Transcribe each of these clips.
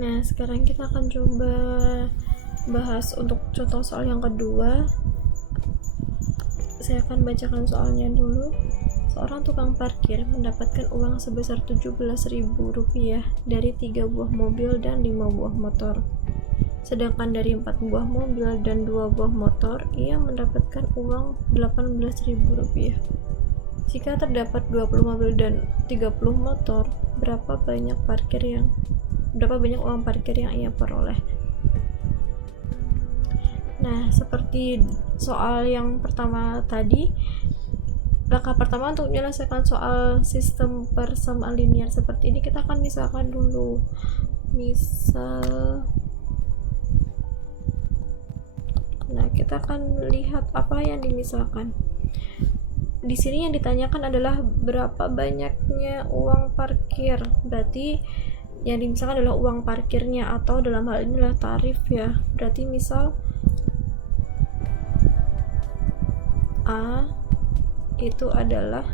Nah, sekarang kita akan coba bahas untuk contoh soal yang kedua. Saya akan bacakan soalnya dulu. Seorang tukang parkir mendapatkan uang sebesar Rp17.000 dari 3 buah mobil dan 5 buah motor. Sedangkan dari 4 buah mobil dan 2 buah motor, ia mendapatkan uang Rp18.000. Jika terdapat 20 mobil dan 30 motor, berapa banyak uang parkir yang ia peroleh? Nah, seperti soal yang pertama tadi, langkah pertama untuk menyelesaikan soal sistem persamaan linear seperti ini, kita akan misalkan dulu. Nah, kita akan lihat apa yang dimisalkan. Di sini yang ditanyakan adalah berapa banyaknya uang parkir. Berarti yang dimisalkan adalah uang parkirnya, atau dalam hal ini adalah tarif ya. Berarti misal A itu adalah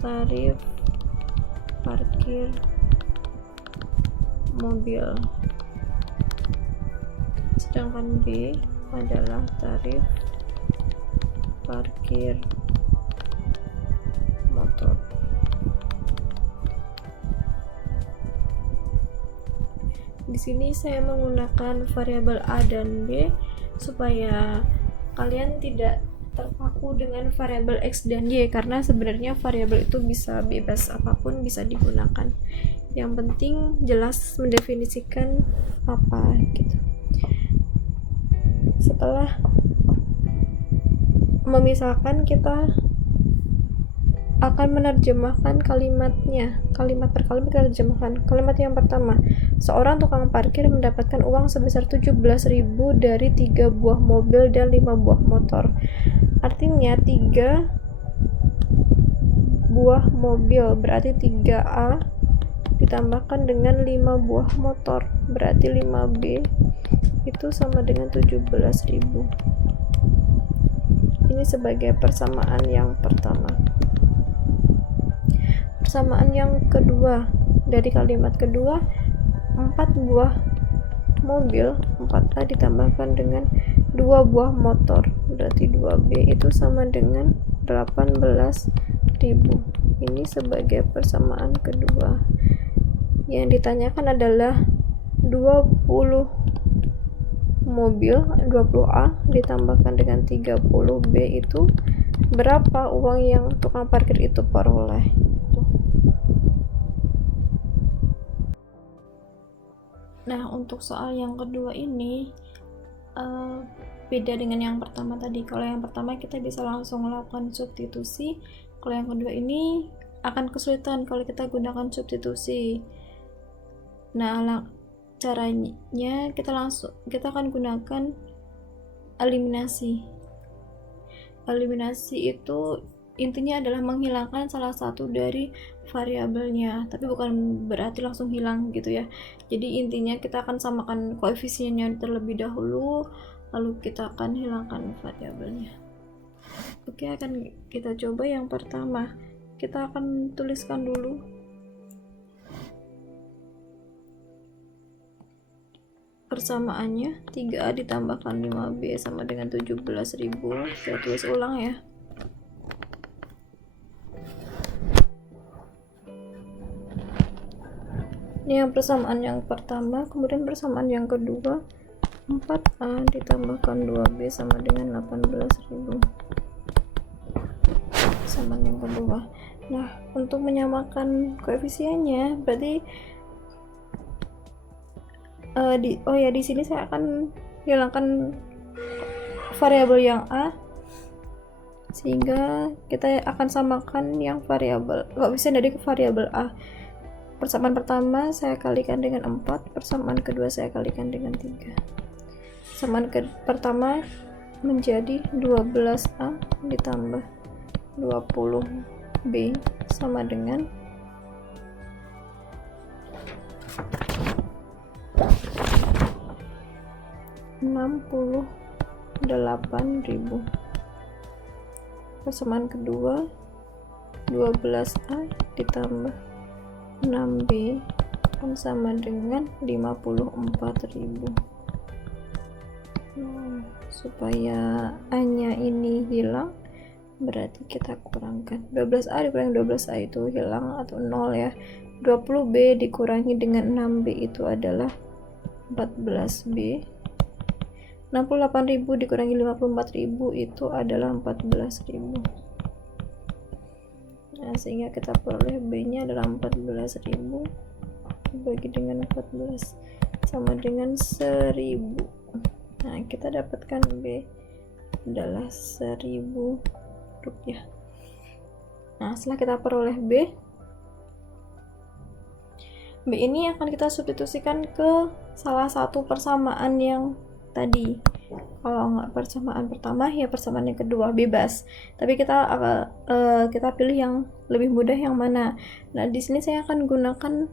tarif parkir mobil, sedangkan B adalah tarif parkir motor. Di sini saya menggunakan variabel A dan B supaya kalian tidak terpaku dengan variabel X dan Y, karena sebenarnya variabel itu bisa bebas, apapun bisa digunakan. Yang penting jelas mendefinisikan apa gitu. Setelah memisalkan, kita akan menerjemahkan kalimatnya, kalimat per kalimat kita terjemahkan. Kalimat yang pertama, seorang tukang parkir mendapatkan uang sebesar 17.000 dari 3 buah mobil dan 5 buah motor. Artinya 3 buah mobil berarti 3A ditambahkan dengan 5 buah motor berarti 5B, itu sama dengan 17.000. Ini sebagai persamaan yang pertama. Persamaan yang kedua, dari kalimat kedua, 4 buah mobil 4A ditambahkan dengan 2 buah motor berarti 2B, itu sama dengan 18.000. Ini sebagai persamaan kedua. Yang ditanyakan adalah 20 mobil 20A ditambahkan dengan 30B, itu berapa uang yang tukang parkir itu peroleh. Nah, untuk soal yang kedua ini beda dengan yang pertama tadi. Kalau yang pertama kita bisa langsung melakukan substitusi, kalau yang kedua ini akan kesulitan kalau kita gunakan substitusi. Nah, caranya kita akan gunakan eliminasi. Eliminasi itu intinya adalah menghilangkan salah satu dari variabelnya, tapi bukan berarti langsung hilang gitu ya. Jadi intinya kita akan samakan koefisiennya terlebih dahulu, lalu kita akan hilangkan variabelnya. Oke, akan kita coba yang pertama. Kita akan tuliskan dulu persamaannya. 3A ditambahkan 5B sama dengan 17.000. Saya tulis ulang ya. Ini yang persamaan yang pertama. Kemudian persamaan yang kedua, 4A ditambahkan 2B sama dengan 18.000. Persamaan yang kedua. Nah, untuk menyamakan koefisiennya berarti di sini saya akan hilangkan variabel yang A, sehingga kita akan samakan yang variabel koefisien dari variabel A. Persamaan pertama saya kalikan dengan 4, persamaan kedua saya kalikan dengan 3. Persamaan pertama menjadi 12A ditambah 20B sama dengan 68.000. Persamaan kedua 12A ditambah 6B kan sama dengan 54.000. Supaya A-nya ini hilang, berarti kita kurangkan 12A dikurangi 12A itu hilang atau 0 ya. 20B dikurangi dengan 6B itu adalah 14B. 68.000 dikurangi 54.000 itu adalah 14.000. Nah, sehingga kita peroleh B-nya adalah 14.000 dibagi dengan 14 sama dengan 1.000. Nah, kita dapatkan B adalah 1.000 rupiah. Nah, setelah kita peroleh B ini akan kita substitusikan ke salah satu persamaan yang tadi. Kalau nggak persamaan pertama, ya persamaan yang kedua, bebas. Tapi kita pilih yang lebih mudah yang mana. Nah, di sini saya akan gunakan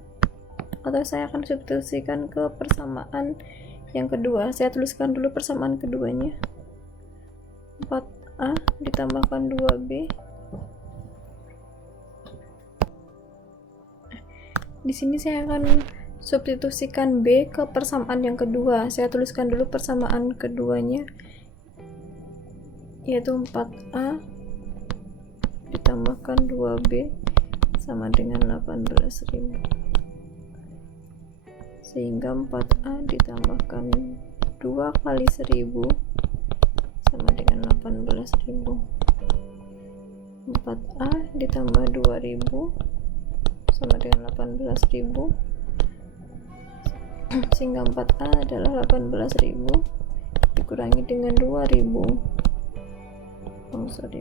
atau saya akan substitusikan ke persamaan yang kedua. Saya tuliskan dulu persamaan keduanya. 4A ditambahkan 2B. Di sini saya akan substitusikan B ke persamaan yang kedua. Saya tuliskan dulu persamaan keduanya, yaitu 4A ditambahkan 2B sama dengan 18.000. Sehingga 4A ditambahkan 2 kali 1.000 sama dengan 18.000. 4A ditambah 2.000 sama dengan 18.000, sehingga 4A adalah 18.000 dikurangi dengan 2.000.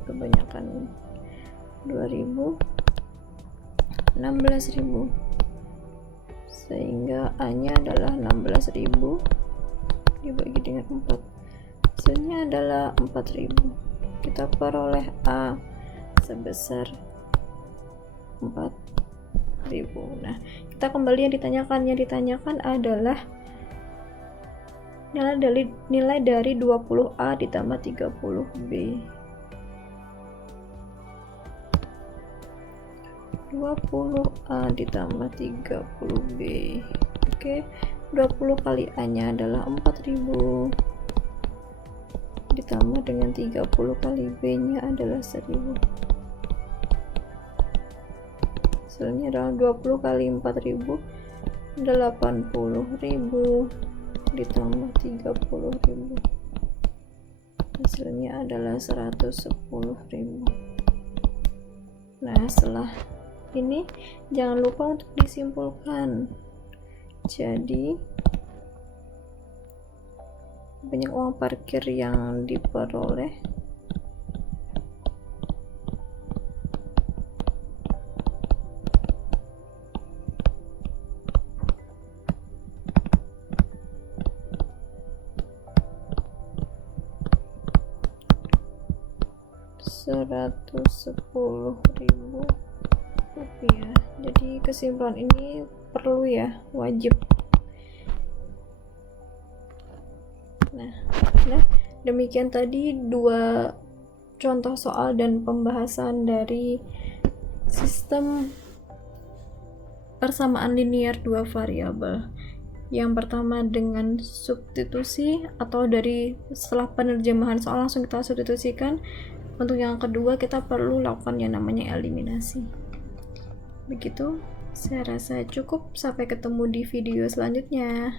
Kebanyakan 2.000, 16.000, sehingga A-nya adalah 16.000 dibagi dengan 4, hasilnya adalah 4.000. Kita peroleh A sebesar 4.000. Nah, kita kembali yang ditanyakan adalah nilai dari 20A ditambah 30B. 20A ditambah 30B. Oke, 20 kali A-nya adalah 4.000 ditambah dengan 30 kali B-nya adalah 1.000. Hasilnya adalah 20 kali 4.000 80.000 ditambah 30.000. Hasilnya adalah 110.000. Nah, setelah ini jangan lupa untuk disimpulkan. Jadi banyak uang parkir yang diperoleh Rp110.000. Jadi kesimpulan ini perlu ya, wajib. Nah, demikian tadi dua contoh soal dan pembahasan dari sistem persamaan linear dua variabel. Yang pertama dengan substitusi, atau dari setelah penerjemahan soal langsung kita substitusikan. Untuk yang kedua kita perlu lakukan yang namanya eliminasi. Begitu, saya rasa cukup. Sampai ketemu di video selanjutnya.